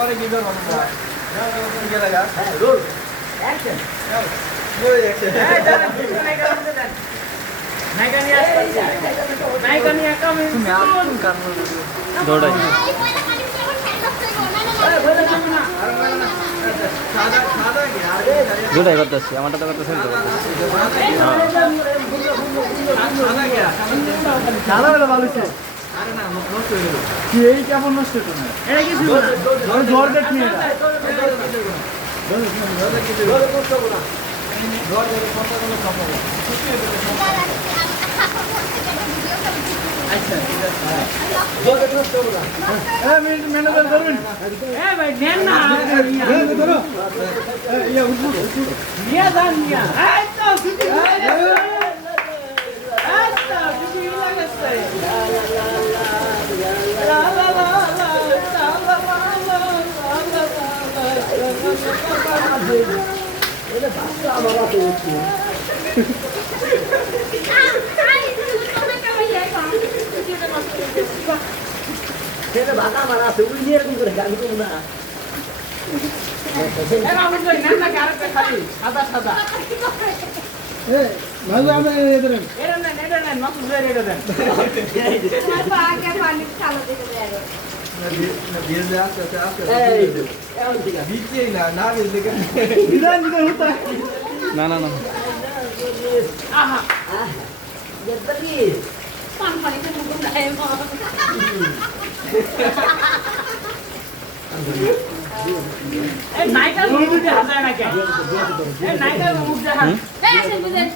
পরে কি করব আমরা কি লাগা রোল অ্যাকশন ওই অ্যাকশন এই জানেন নায়িকা বলতে দেন নায়িকা নিয়ে আসছে নায়িকা নিয়ে কাম তুমি আপন কারণ দৌড়াই দুটাই করতেছি আমারটা তো করতেছেন তো সাদা বেলা ভালো ছিল আরে না মুখ নষ্ট হয়ে গেল কি এই কেমন নষ্ট হতো না এটা কি ছিল না জোর দেখ নিয়ে না জোর কষ্ট বলা জোর জোর কষ্ট বলা খাবো আচ্ছা ঠিক আছে জোর কষ্ট বলা ম্যানেজার ধরুন ভাই নেন না ধরো ইয়া উঠো নিয়া যান নিয়া এই তো ছুটি আচ্ছা ছুটি লাগাছে লা লা লা এটা বাচ্চা আমার হাতে উঠছে সেটা বাধা মারা আছে উনি এরকম করে গান করবো না না না না নায়িকার মুখ দিয়ে হাসায় না কেন নায়িকার মুখ দিয়ে হাস এই আসেন বুঝেন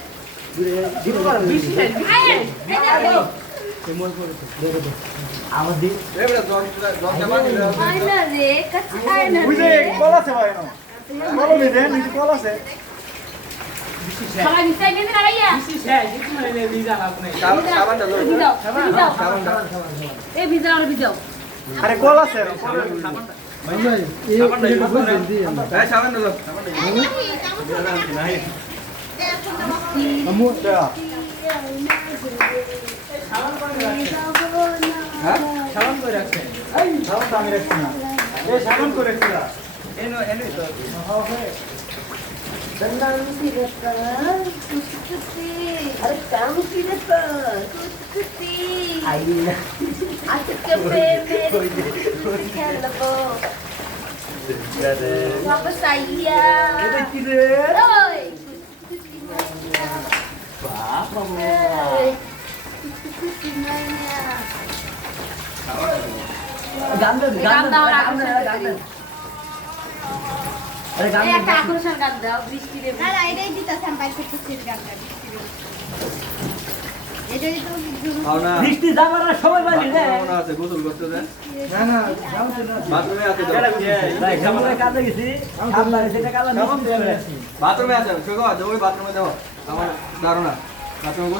আমার দি এবড়া দশটা বাকি আয়না রে কাছে আয়না বুঝে কল আছে ভাই না কল নিতে নিচে কল আছে সবাই নিচে গেছে না ভাইয়া বিশেষ হ্যাঁ কিছু মানে ভিজা লাভ নাই সাবানটা দাও ভিজাও ভিজাও সাবানটা এই ভিজাও আর ভিজাও আরে কল আছে সাবানটা ভাই ভাই এই বুঝেন দি হ্যাঁ সাবানটা দাও নাই আমু দা হ্যাঁ সাবান করে রাখছে এই সাবানটা আমি রাখছি না এই সাবান করে রাখছি না এনো এনো তো হ্যাঁ Dandan sirata, kusti. Aduh, kamu sirata, kusti. Ayah. Asyik ke bebe, kelabo. Apa saya? Itu kira. Oi. Apa mau? Kusti mainnya. Ganda, ganda. আরে গান একটা আকর্ষণ গান দাও বৃষ্টি রে না না এটাই দিতা স্যাম্পল করতেছিস গানটা বৃষ্টি রে এটাই তো আওনা বৃষ্টি যাবার সময় পাইলি রে মনে আছে গোসল করতে দেন না না যাও না বাথরুমে আছে দাও ভাই সামনে কাজে গেছি সামনে সেটা কালা বাথরুমে আছে শোকো ওই বাথরুমে দাও আমার ধারণা বাথরুমে